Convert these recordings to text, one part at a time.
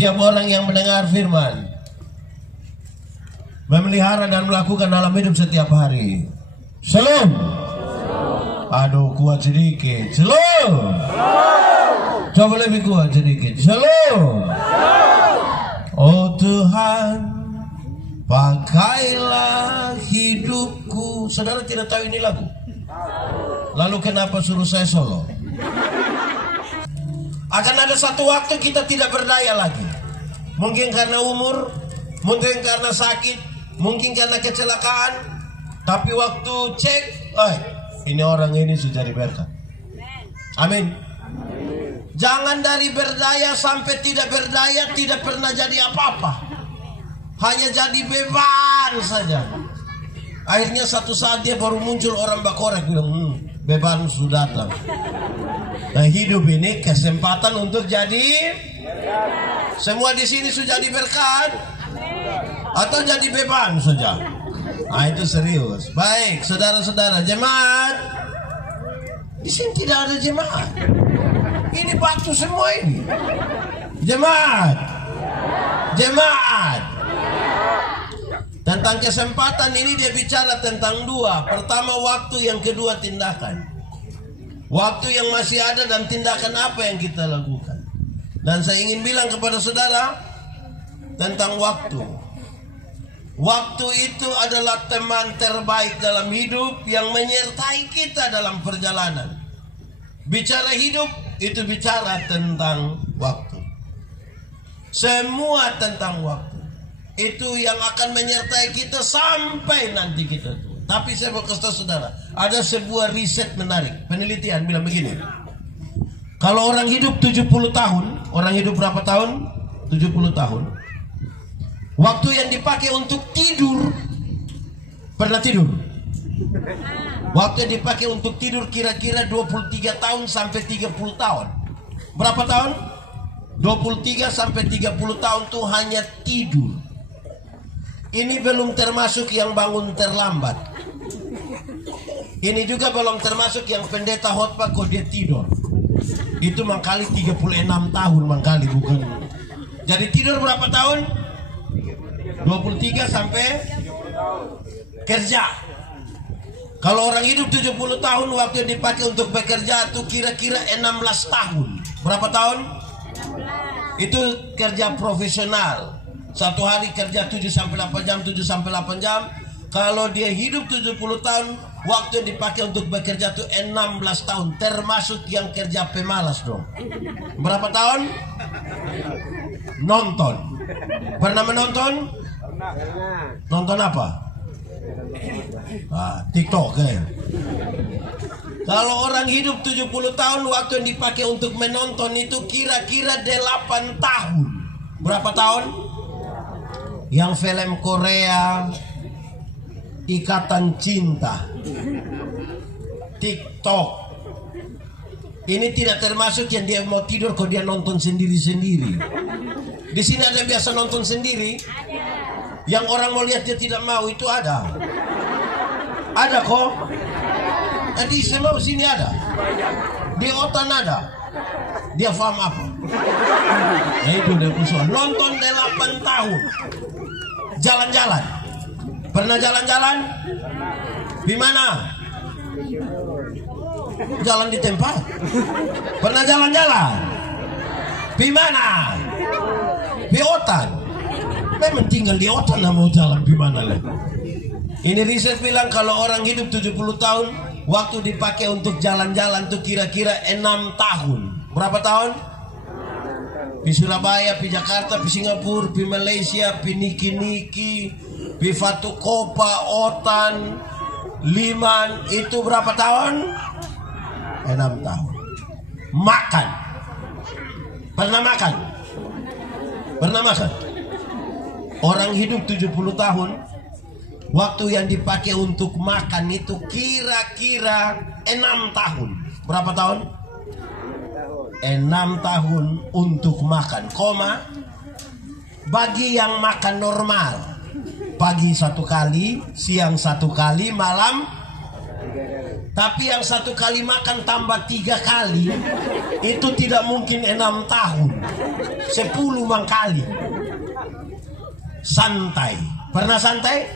Setiap orang yang mendengar firman, memelihara dan melakukan dalam hidup setiap hari. Shalom. Aduh, kuat sedikit. Shalom. Coba lebih kuat sedikit. Shalom. Oh Tuhan, pakailah hidupku. Saudara tidak tahu ini lagu? Lalu kenapa suruh saya solo? Akan ada satu waktu kita tidak berdaya lagi. Mungkin karena umur, mungkin karena sakit, mungkin karena kecelakaan. Tapi waktu cek, ini orang ini sudah diberkat. Amin. Jangan dari berdaya sampai tidak berdaya, tidak pernah jadi apa-apa. Hanya jadi beban saja. Akhirnya satu saat dia baru muncul orang bakorek bilang, beban sudah datang. Nah, hidup ini kesempatan untuk jadi. Semua di sini sudah diberkat atau jadi beban saja. Nah, itu serius. Baik, saudara-saudara, jemaat. Di sini tidak ada jemaat. Ini batu semua ini. Jemaat. Jemaat. Tentang kesempatan ini dia bicara tentang dua. Pertama waktu, yang kedua tindakan. Waktu yang masih ada dan tindakan apa yang kita lakukan. Dan saya ingin bilang kepada saudara tentang waktu. Waktu itu adalah teman terbaik dalam hidup yang menyertai kita dalam perjalanan. Bicara hidup itu bicara tentang waktu. Semua tentang waktu. Itu yang akan menyertai kita sampai nanti kita tua. Tapi saya mau kasih tahu saudara, ada sebuah riset menarik. Penelitian bilang begini. Kalau orang hidup 70 tahun, orang hidup berapa tahun? 70 tahun. Waktu yang dipakai untuk tidur, pernah tidur? Waktu yang dipakai untuk tidur kira-kira 23 tahun sampai 30 tahun. Berapa tahun? 23 sampai 30 tahun tuh hanya tidur. Ini belum termasuk yang bangun terlambat. Ini juga belum termasuk yang pendeta khotbah kok dia tidur. Itu mangkali 36 tahun mangkali, bukan. Jadi tidur berapa tahun? 23 sampai kerja. Kalau orang hidup 70 tahun, waktu yang dipakai untuk bekerja itu kira-kira 16 tahun. Berapa tahun? Itu kerja profesional. Satu hari kerja 7 sampai 8 jam, 7 sampai 8 jam. Kalau dia hidup 70 tahun, waktu yang dipakai untuk bekerja itu 16 tahun. Termasuk yang kerja pemalas dong. Berapa tahun? Nonton. Pernah menonton? Nonton apa? TikTok ya. Kalau orang hidup 70 tahun, waktu yang dipakai untuk menonton itu kira-kira 8 tahun. Berapa tahun? Yang film Korea, Ikatan Cinta, TikTok. Ini tidak termasuk yang dia mau tidur kok dia nonton sendiri-sendiri. Di sini ada yang biasa nonton sendiri. Yang orang mau lihat dia tidak mau, itu ada. Ada kok. Di semua sini ada. Di Otan ada. Dia paham apa? Nah, itu dia persoalan. Nonton 8 tahun. Jalan-jalan. Pernah jalan-jalan? Di mana? Jalan di tempat. Pernah jalan-jalan? Di mana? Di Otan. Memang tinggal di Otan, mau jalan di mana lagi? Ini riset bilang kalau orang hidup 70 tahun, waktu dipakai untuk jalan-jalan tuh kira-kira 6 tahun. Berapa tahun? Di Surabaya, di Jakarta, di Singapura, di Malaysia, di Niki-Niki, di Fatu Kopa, Otan, Liman, itu berapa tahun? 6 tahun. Makan. Pernah makan? Pernah makan? Orang hidup 70 tahun, waktu yang dipakai untuk makan itu kira-kira 6 tahun. Berapa tahun? 6 tahun untuk makan, koma. Bagi yang makan normal, pagi 1 kali, siang 1 kali, malam Tapi yang 1 kali makan tambah 3 kali, itu tidak mungkin 6 tahun. 10 kali. Santai. Pernah santai?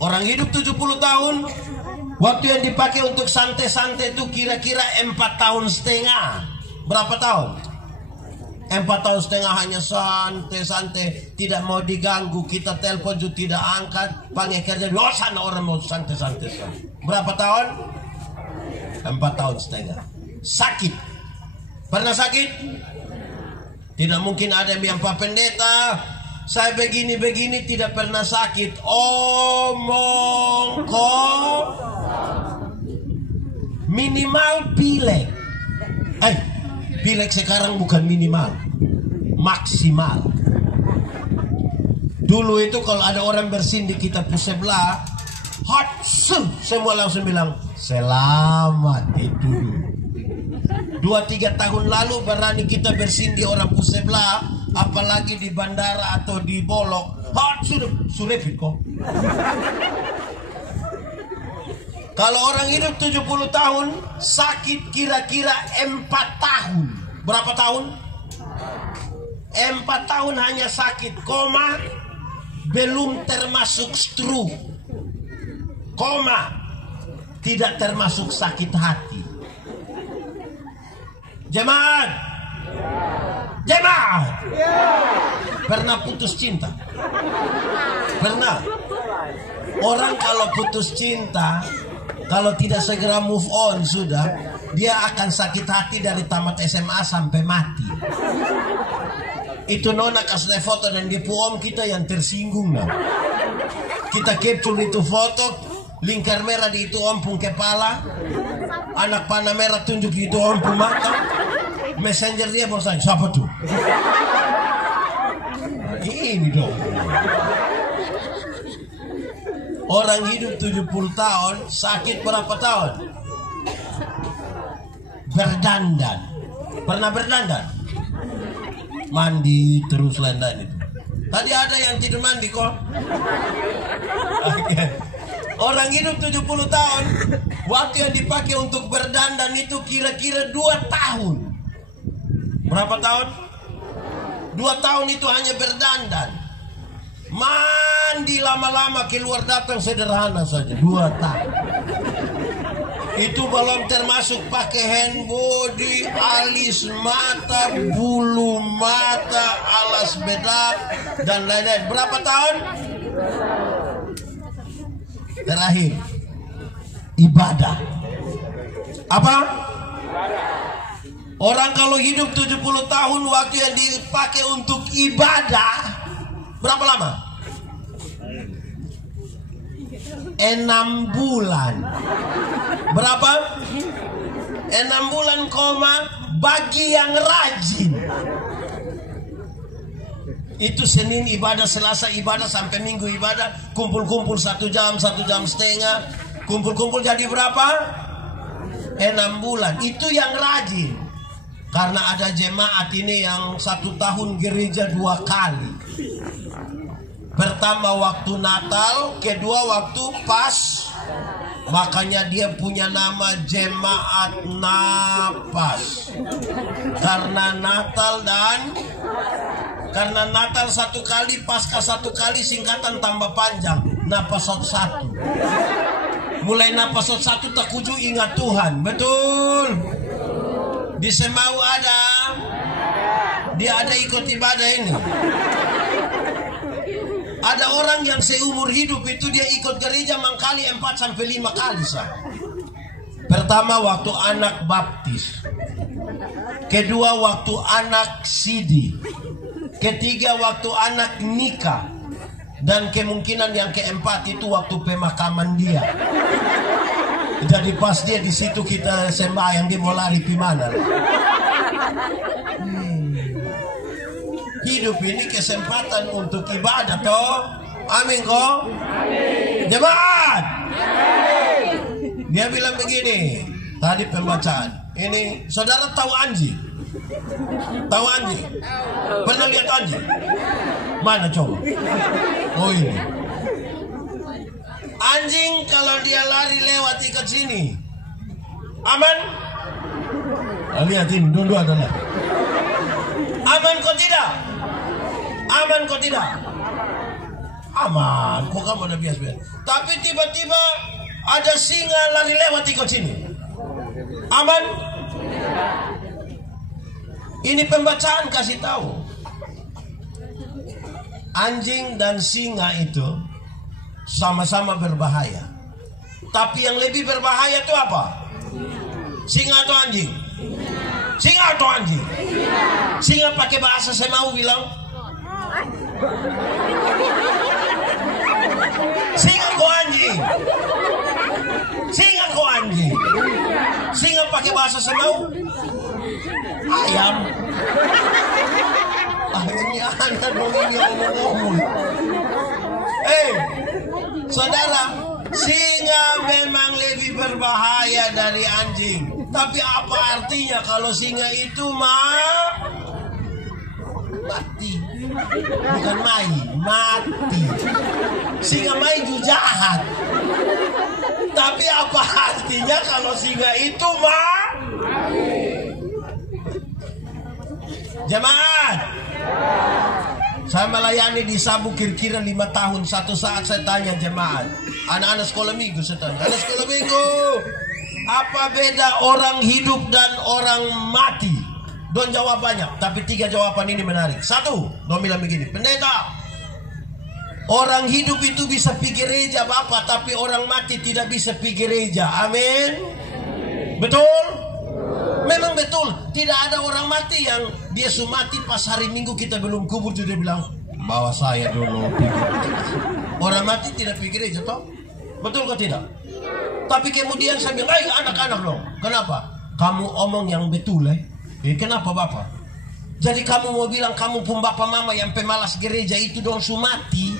Orang hidup 70 tahun, waktu yang dipakai untuk santai-santai itu kira-kira 4,5 tahun. Berapa tahun? 4,5 tahun hanya santai-santai, tidak mau diganggu. Kita telepon juga tidak angkat, panggil kerja, oh sana orang mau santai-santai. Berapa tahun? 4,5 tahun. Sakit. Pernah sakit? Tidak mungkin ada yang Pak Pendeta, saya begini-begini tidak pernah sakit. Omong kok. Minimal pilek. Pilek sekarang bukan minimal, maksimal. Dulu itu kalau ada orang bersin di kita sebelah, semua langsung bilang selamat itu. 2-3 tahun lalu berani kita bersin di orang sebelah, apalagi di bandara atau di Bolok, sudah kok. Kalau orang hidup 70 tahun, sakit kira-kira 4 tahun. Berapa tahun? 4 tahun hanya sakit, koma, belum termasuk stroke. Koma, tidak termasuk sakit hati. Jemaat? Jemaat? Pernah putus cinta? Pernah? Orang kalau putus cinta, kalau tidak segera move on sudah, dia akan sakit hati dari tamat SMA sampai mati. Itu nona kasih foto dan dia om kita yang tersinggung nah. Kita capture itu foto, lingkar merah di itu om pun kepala, anak panah merah tunjuk di itu om pun mata. Messenger dia bosan, siapa tuh? Nah, ini dong. Orang hidup 70 tahun, sakit berapa tahun? Berdandan. Pernah berdandan? Mandi terus landan itu. Tadi ada yang tidak mandi kok. Okay. Orang hidup 70 tahun, waktu yang dipakai untuk berdandan itu kira-kira 2 tahun. Berapa tahun? 2 tahun itu hanya berdandan. Mandi lama-lama keluar datang sederhana saja 2 tahun. Itu belum termasuk pakai hand body, alis mata, bulu mata, alas bedak dan lain-lain. Berapa tahun? Terakhir ibadah. Apa? Orang kalau hidup 70 tahun, waktu yang dipakai untuk ibadah berapa lama? 6 bulan. Berapa? 6 bulan koma bagi yang rajin. Itu Senin ibadah, Selasa ibadah, sampai Minggu ibadah, kumpul-kumpul 1 jam, 1 jam setengah, kumpul-kumpul jadi berapa? 6 bulan. Itu yang rajin. Karena ada jemaat ini yang 1 tahun gereja 2 kali. Pertama waktu Natal, kedua waktu pas. Makanya dia punya nama jemaat napas. Karena Natal 1 kali, Paskah 1 kali, singkatan tambah panjang. Napasot 1. Mulai napasot 1 tak kuju ingat Tuhan. Betul. Di Semau ada. Dia ada ikut ibadah ini. Ada orang yang seumur hidup itu dia ikut gereja mangkali 4-5 kali sah. Pertama waktu anak baptis, kedua waktu anak sidi, ketiga waktu anak nikah, dan kemungkinan yang keempat itu waktu pemakaman dia. Jadi pas dia di situ kita sembahyang, dia mau lari di mana? Hidup ini kesempatan untuk ibadah toh. Amin kok. Jemaat. Dia bilang begini tadi pembacaan. Ini saudara tahu Anji? Tahu Anji? Pernah lihat Anji? Mana coba? Oh ini. Anjing kalau dia lari lewat ikat sini, aman? Lihat ini, dua adalah aman kok tidak? Aman kok tidak? Aman, kok kamu udah biasa-biasa. Tapi tiba-tiba ada singa lari lewat ikat sini, aman? Ini pembacaan kasih tahu. Anjing dan singa itu sama-sama berbahaya. Tapi yang lebih berbahaya itu apa? Singa atau anjing? Singa atau anjing? Singa pakai bahasa saya mau bilang. Singa kok anjing? Singa kok anjing? Singa pakai bahasa saya mau. Ayam. Ini anak dong ini ngomong-ngomong. Saudara, singa memang lebih berbahaya dari anjing. Tapi apa artinya kalau singa itu mati? Bukan mati. Singa itu jahat. Tapi apa artinya kalau singa itu Jemaat, saya melayani di Sabu kira-kira 5 tahun. Satu saat saya tanya jemaat, anak-anak sekolah minggu, saya tanya, anak sekolah minggu, apa beda orang hidup dan orang mati? Don jawab banyak, tapi 3 jawaban ini menarik. 1, don bilang begini, pendeta, orang hidup itu bisa pergi gereja Bapak, tapi orang mati tidak bisa pergi gereja. Amin. Betul? Memang betul, tidak ada orang mati yang dia mati pas hari Minggu kita belum kubur dia bilang, bawa saya dulu pergi. Orang mati tidak pergi gereja toh? Betul kok tidak? Tapi kemudian saya bilang, anak-anak dong, kenapa? Kamu omong yang betul kenapa Bapak? Jadi kamu mau bilang kamu pun bapak mama yang pemalas gereja itu dong mati?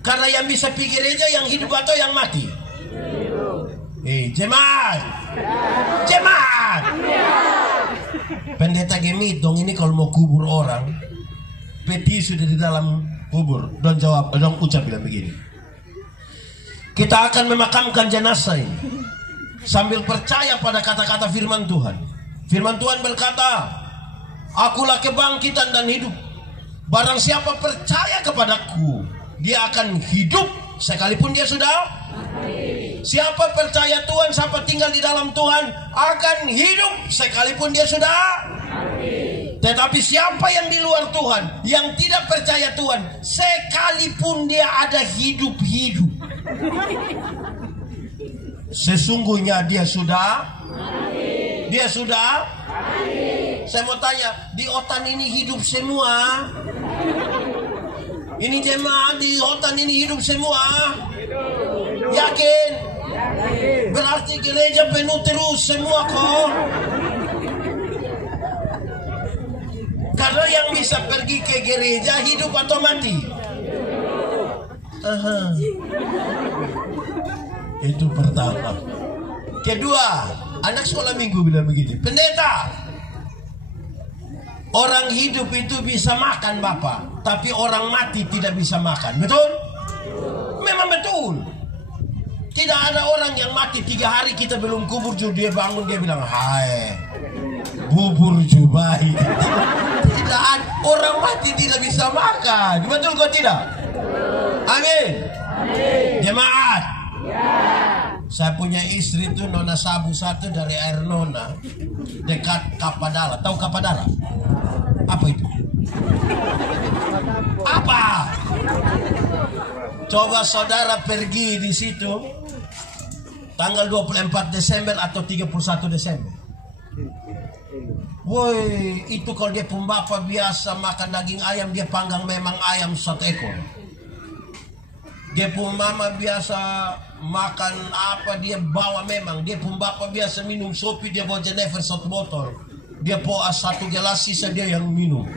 Karena yang bisa pergi gereja yang hidup atau yang mati? Jemaat. Pendeta gemit dong ini kalau mau kubur orang, peti sudah di dalam kubur. Don jawab, don ucap bilang begini. Kita akan memakamkan jenazah ini sambil percaya pada kata-kata firman Tuhan. Firman Tuhan berkata, akulah kebangkitan dan hidup. Barang siapa percaya kepadaku, dia akan hidup sekalipun dia sudah. Siapa percaya Tuhan, siapa tinggal di dalam Tuhan akan hidup sekalipun dia sudah. Tetapi siapa yang di luar Tuhan, yang tidak percaya Tuhan, sekalipun dia ada hidup-hidup, sesungguhnya dia sudah. Dia sudah. Saya mau tanya, di Otan ini hidup semua? Ini jemaat di Otan ini hidup semua? Yakin? Berarti gereja penuh terus semua kok. Karena yang bisa pergi ke gereja hidup atau mati. Itu pertama. Kedua, anak sekolah minggu bilang begini, pendeta, orang hidup itu bisa makan Bapak, tapi orang mati tidak bisa makan. Betul? Memang betul. Tidak ada orang yang mati 3 hari kita belum kubur, dia bangun dia bilang, hai, bubur jubai. Tidak ada. Orang mati tidak bisa makan. Betul kok tidak? Amin. Jemaat. Saya punya istri itu Nona Sabu satu dari air Nona dekat Kapadala. Tahu Kapadala? Apa itu? Apa? Coba saudara pergi di situ tanggal 24 Desember atau 31 Desember. Woi, itu kalau dia pembapa biasa makan daging ayam, dia panggang memang ayam 1 ekor. Dia pun mama biasa makan apa, dia bawa memang. Dia pun bapak biasa minum sopi, dia bawa Jennifer 1 botol. Dia poas 1 gelas, sisa dia yang minum.